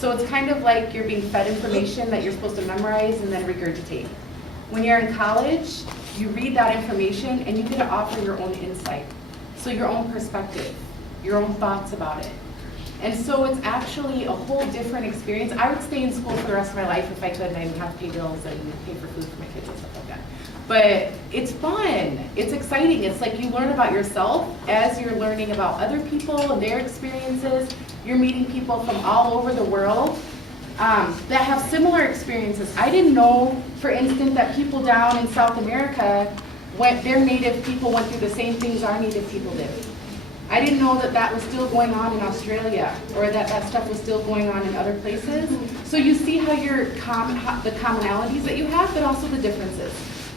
So it's kind of like you're being fed information that you're supposed to memorize and then regurgitate. When you're in college, you read that information and you get to offer your own insight. So your own perspective, your own thoughts about it. And so it's actually a whole different experience. I would stay in school for the rest of my life if I could, and I didn't have to pay bills and pay for food for my kids and stuff like that. But it's fun, it's exciting. It's like you learn about yourself as you're learning about other people and their experiences. You're meeting people from all over the world that have similar experiences. I didn't know, for instance, that people down in South America, their native people went through the same things our native people did. I didn't know that that was still going on in Australia, or that that stuff was still going on in other places. So you see how the commonalities that you have, but also the differences.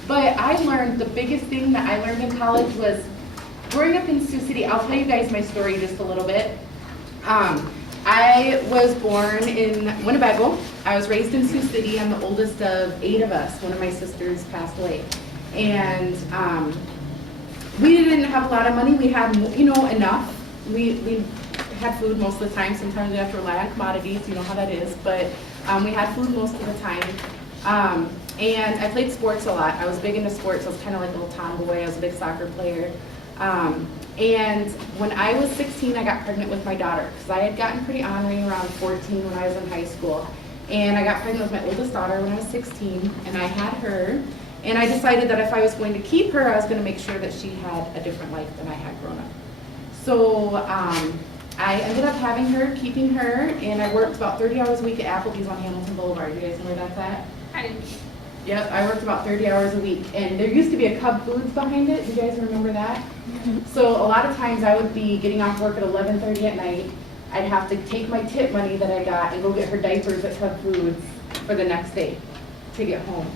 But I learned, the biggest thing that I learned in college was, growing up in Sioux City, I'll tell you guys my story just a little bit. I was born in Winnebago. I was raised in Sioux City. I'm the oldest of 8 of us. One of my sisters passed away. And we didn't have a lot of money. We had, enough. We had food most of the time. Sometimes we have to rely on commodities, you know how that is. But we had food most of the time. And I played sports a lot. I was big into sports. I was kind of like a little tomboy. I was a big soccer player. And when I was 16, I got pregnant with my daughter, because I had gotten pretty ornery around 14 when I was in high school. And I got pregnant with my oldest daughter when I was 16, and I had her. And I decided that if I was going to keep her, I was going to make sure that she had a different life than I had grown up. So I ended up having her, keeping her, and I worked about 30 hours a week at Applebee's on Hamilton Boulevard. You guys know where that's at? I didn't. Yep, I worked about 30 hours a week, and there used to be a Cub Foods behind it. Do you guys remember that? So a lot of times I would be getting off work at 11:30 at night. I'd have to take my tip money that I got and go get her diapers at Cub Foods for the next day to get home.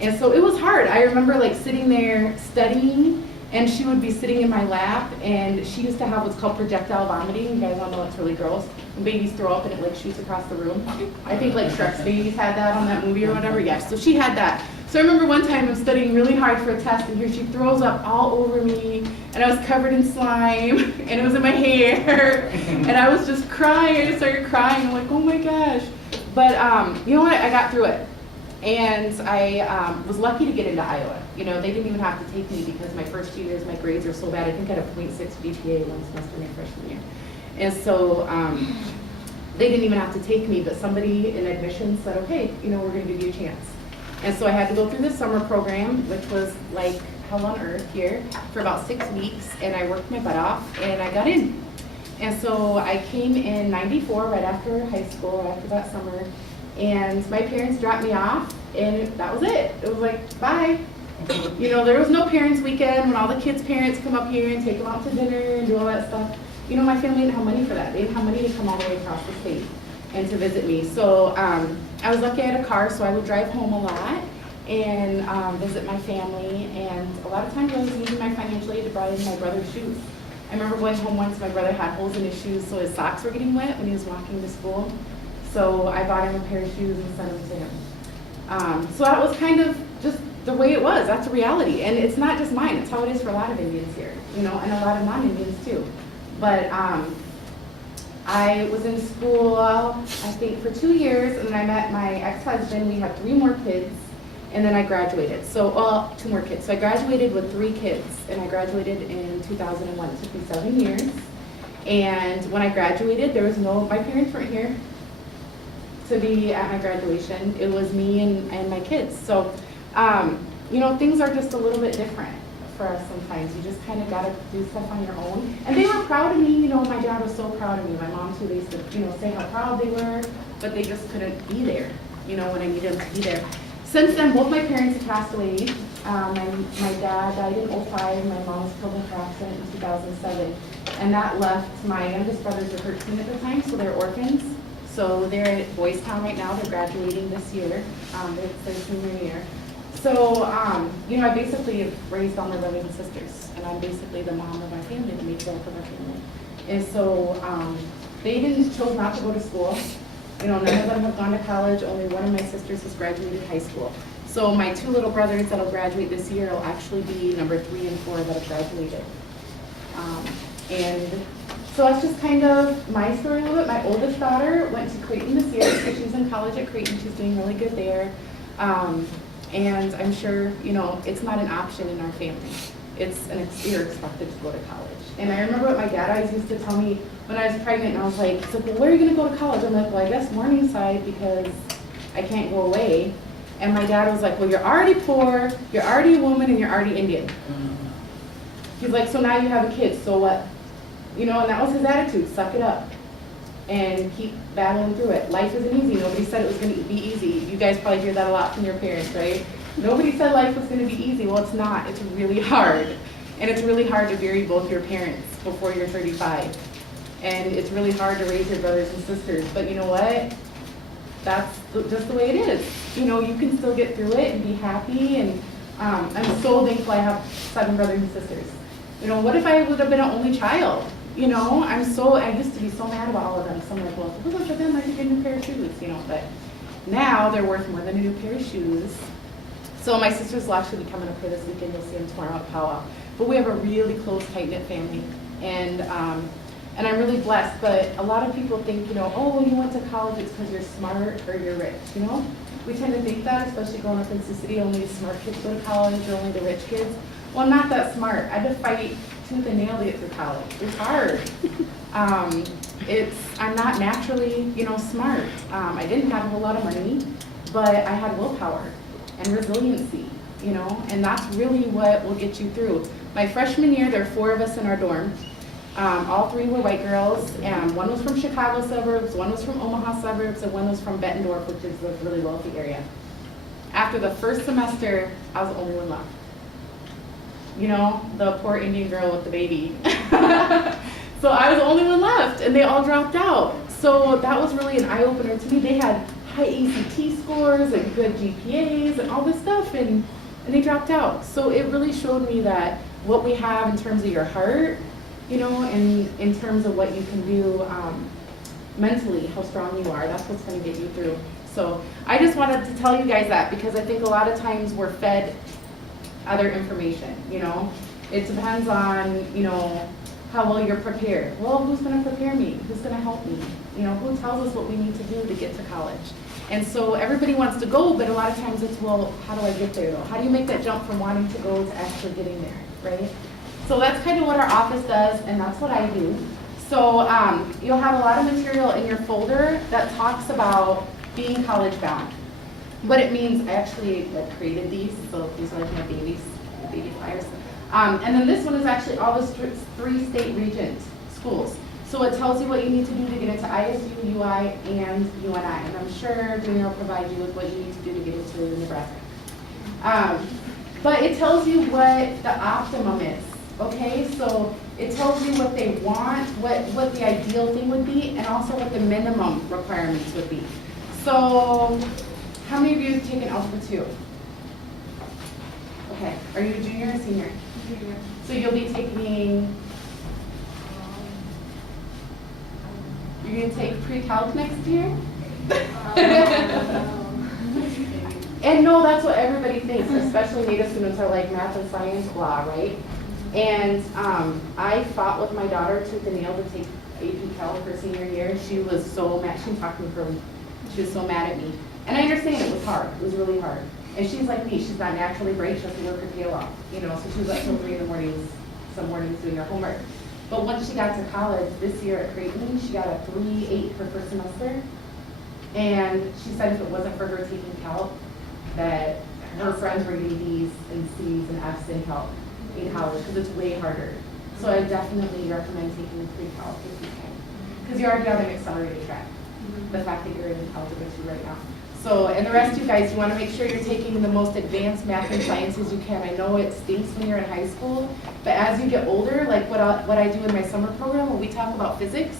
And so it was hard. I remember like sitting there studying, and she would be sitting in my lap, and she used to have what's called projectile vomiting. You guys all know it's really gross. When babies throw up and it like shoots across the room. I think like Shrek's babies had that on that movie or whatever. Yes, so she had that. So I remember one time I'm studying really hard for a test, and here she throws up all over me, and I was covered in slime, and it was in my hair, and I was just crying. I just started crying. I'm like, oh my gosh. But you know what? I got through it. And I was lucky to get into Iowa. You know, they didn't even have to take me because my first 2 years, my grades are so bad. I think I had a 0.6 GPA one semester my freshman year. And so they didn't even have to take me, but somebody in admissions said, okay, we're going to give you a chance. And so I had to go through this summer program, which was like hell on earth here, for about 6 weeks, and I worked my butt off, and I got in. And so I came in '94, right after high school, after that summer, and my parents dropped me off, and that was it. It was like, bye. There was no parents' weekend when all the kids' parents come up here and take them out to dinner and do all that stuff. My family didn't have money for that. They didn't have money to come all the way across the state and to visit me. So I was lucky I had a car, so I would drive home a lot and visit my family. And a lot of times I was using my financial aid to buy my brother's shoes. I remember going home once, my brother had holes in his shoes, so his socks were getting wet when he was walking to school. So I bought him a pair of shoes and sent them to him. So that was kind of just the way it was. That's a reality. And it's not just mine. It's how it is for a lot of Indians here, and a lot of non-Indians too. But I was in school, I think, for 2 years, and then I met my ex-husband. We had 3 more kids, and then I graduated. So, 2 more kids. So I graduated with 3 kids, and I graduated in 2001. It took me 7 years. And when I graduated, my parents weren't here to be at my graduation. It was me and my kids. So, things are just a little bit different for us sometimes. You just kind of got to do stuff on your own. And they were proud of me. My dad was so proud of me. My mom too. They used to, say how proud they were, but they just couldn't be there, when I needed them to be there. Since then, both my parents have passed away. My dad died in 2005. My mom was killed in a car accident in 2007. And that left my youngest brothers were 13 at the time, so they're orphans. So they're at Boys Town right now. They're graduating this year. It's their senior year. So, I basically have raised all my brothers and sisters, and I'm basically the mom of my family, the matriarch of our family. And so, they chose not to go to school. None of them have gone to college. Only one of my sisters has graduated high school. So my 2 little brothers that'll graduate this year will actually be number 3 and 4 that have graduated. And So that's just kind of my story a little bit. My oldest daughter went to Creighton this year, so she's in college at Creighton. She's doing really good there. And I'm sure, you know, it's not an option in our family. You're expected to go to college. And I remember what my dad always used to tell me when I was pregnant, and I was like, he's like, well, where are you gonna go to college? I'm like, well, I guess Morningside because I can't go away. And my dad was like, well, you're already poor, you're already a woman, and you're already Indian. He's like, so now you have a kid, so what? You know, and that was his attitude, suck it up and keep battling through it. Life isn't easy. Nobody said it was going to be easy. You guys probably hear that a lot from your parents, right? Nobody said life was going to be easy. Well, it's not. It's really hard. And it's really hard to bury both your parents before you're 35. And it's really hard to raise your brothers and sisters. But you know what? That's just the way it is. You know, you can still get through it and be happy. And I'm so thankful I have 7 brothers and sisters. You know, what if I would have been an only child? You know, I used to be so mad about all of them. So I'm like, well, if it wasn't for them, I could get a new pair of shoes, you know. But now they're worth more than a new pair of shoes. So my sisters will actually be coming up here this weekend. You'll see them tomorrow at Powwow. But we have a really close, tight-knit family. And I'm really blessed. But a lot of people think, you know, oh, well, you went to college, it's because you're smart or you're rich, you know. We tend to think that, especially growing up in Sioux City, only the smart kids go to college or only the rich kids. Well, I'm not that smart. I had to fight tooth and nail to get through college. It's hard. I'm not naturally, you know, smart. I didn't have a whole lot of money, but I had willpower and resiliency, you know, and that's really what will get you through. My freshman year, there were 4 of us in our dorm. All 3 were white girls, and one was from Chicago suburbs, one was from Omaha suburbs, and one was from Bettendorf, which is a really wealthy area. After the first semester, I was the only one left. You know, the poor Indian girl with the baby. So I was the only one left, and they all dropped out. So that was really an eye-opener to me. They had high ACT scores and good GPAs and all this stuff, and they dropped out. So it really showed me that what we have in terms of your heart, you know, and in terms of what you can do mentally, how strong you are, that's what's going to get you through. So I just wanted to tell you guys that because I think a lot of times we're fed other information, you know. It depends on, you know, how well you're prepared. Well, who's going to prepare me? Who's going to help me? You know, who tells us what we need to do to get to college? And so everybody wants to go, but a lot of times it's, well, how do I get there though? How do you make that jump from wanting to go to actually getting there, right? So that's kind of what our office does, and that's what I do. So you'll have a lot of material in your folder that talks about being college bound. What it means, I actually created these, so these are like my baby flyers. And then this one is actually all the 3 state regent schools. So it tells you what you need to do to get into ISU, UI, and UNI. And I'm sure Junior will provide you with what you need to do to get into Nebraska. But it tells you what the optimum is, okay? So it tells you what they want, what the ideal thing would be, and also what the minimum requirements would be. So how many of you have taken Algebra 2? Okay, are you a junior or senior? Junior. So you'll be taking, you're going to take pre-calc next year? And no, that's what everybody thinks, especially native students are like math and science, blah, right? And I fought with my daughter tooth and nail to take AP Calc her senior year. She was so mad, she was so mad at me. And I understand it was hard, it was really hard. And she's like me, she's not naturally bright, she has to work her tail off, you know, so she was up till 3 in the mornings, some mornings doing her homework. But once she got to college this year at Creighton, she got a 3.8 her first semester. And she said if it wasn't for her taking calc, that her friends were getting D's and C's and F's in calc in college, because it's way harder. So I definitely recommend taking pre-calc if you can, because you're already on an accelerated track. The fact that you're in Algebra 2 right now. So, and the rest of you guys, you want to make sure you're taking the most advanced math and sciences you can. I know it stinks when you're in high school, but as you get older, like what I do in my summer program, when we talk about physics,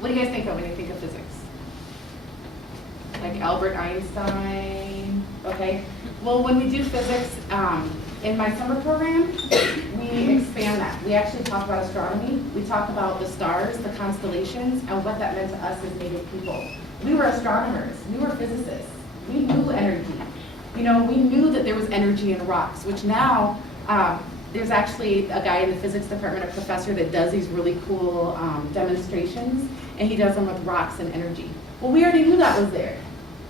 what do you guys think of when you think of physics? Like Albert Einstein, okay? Well, when we do physics, in my summer program, we expand that. We actually talk about astronomy. We talk about the stars, the constellations, and what that meant to us as Native people. We were astronomers. We were physicists. We knew energy. You know, we knew that there was energy in rocks, which now there's actually a guy in the physics department, a professor that does these really cool demonstrations, and he does them with rocks and energy. Well, we already knew that was there,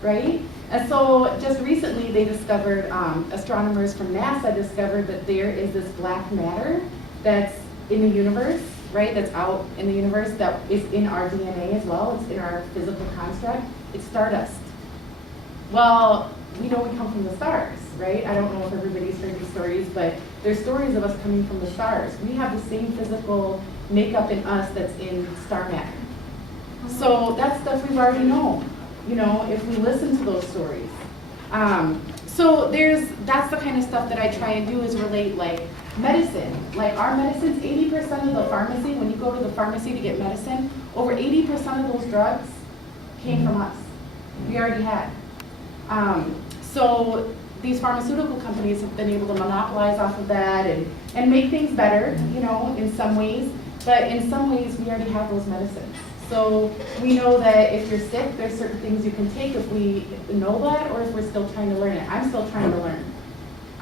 right? And so just recently they discovered, astronomers from NASA discovered that there is this black matter that's in the universe, right? That's out in the universe, that is in our DNA as well. It's in our physical construct. It's stardust. Well, we know we come from the stars, right? I don't know if everybody's heard these stories, but there's stories of us coming from the stars. We have the same physical makeup in us that's in star matter. So that's stuff we've already known, you know, if we listen to those stories. So that's the kind of stuff that I try and do, is relate, like medicine. Like our medicines, 80% of the pharmacy, when you go to the pharmacy to get medicine, over 80% of those drugs came from us. We already had. So these pharmaceutical companies have been able to monopolize off of that and make things better, you know, in some ways. But in some ways, we already have those medicines. So we know that if you're sick, there's certain things you can take if we know that, or if we're still trying to learn it. I'm still trying to learn.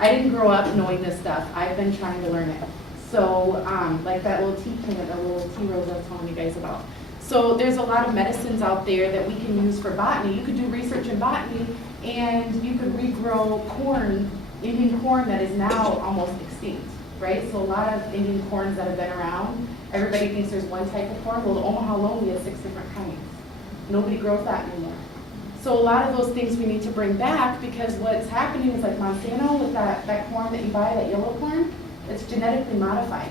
I didn't grow up knowing this stuff. I've been trying to learn it. So like that little tea plant, that little tea rose I was telling you guys about. So there's a lot of medicines out there that we can use for botany. You could do research in botany, and you could regrow corn, Indian corn that is now almost extinct, right? So a lot of Indian corns that have been around, everybody thinks there's one type of corn. Well, the Omaha alone, we have 6 different kinds. Nobody grows that anymore. So a lot of those things we need to bring back, because what's happening is like Monsanto with that corn that you buy, that yellow corn, it's genetically modified.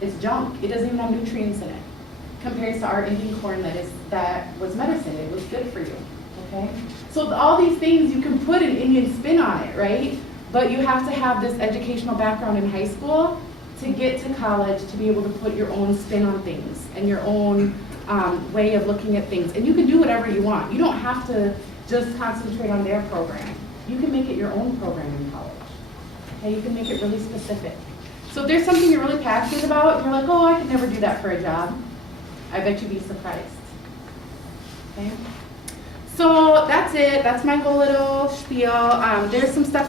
It's junk. It doesn't even have nutrients in it, compared to our Indian corn that was medicine. It was good for you, okay? So all these things, you can put an Indian spin on it, right? But you have to have this educational background in high school to get to college to be able to put your own spin on things and your own way of looking at things. And you can do whatever you want. You don't have to just concentrate on their program. You can make it your own program in college. Okay, you can make it really specific. So if there's something you're really passionate about, and you're like, oh, I could never do that for a job, I bet you'd be surprised. Okay? So that's it. That's my whole little spiel. There's some stuff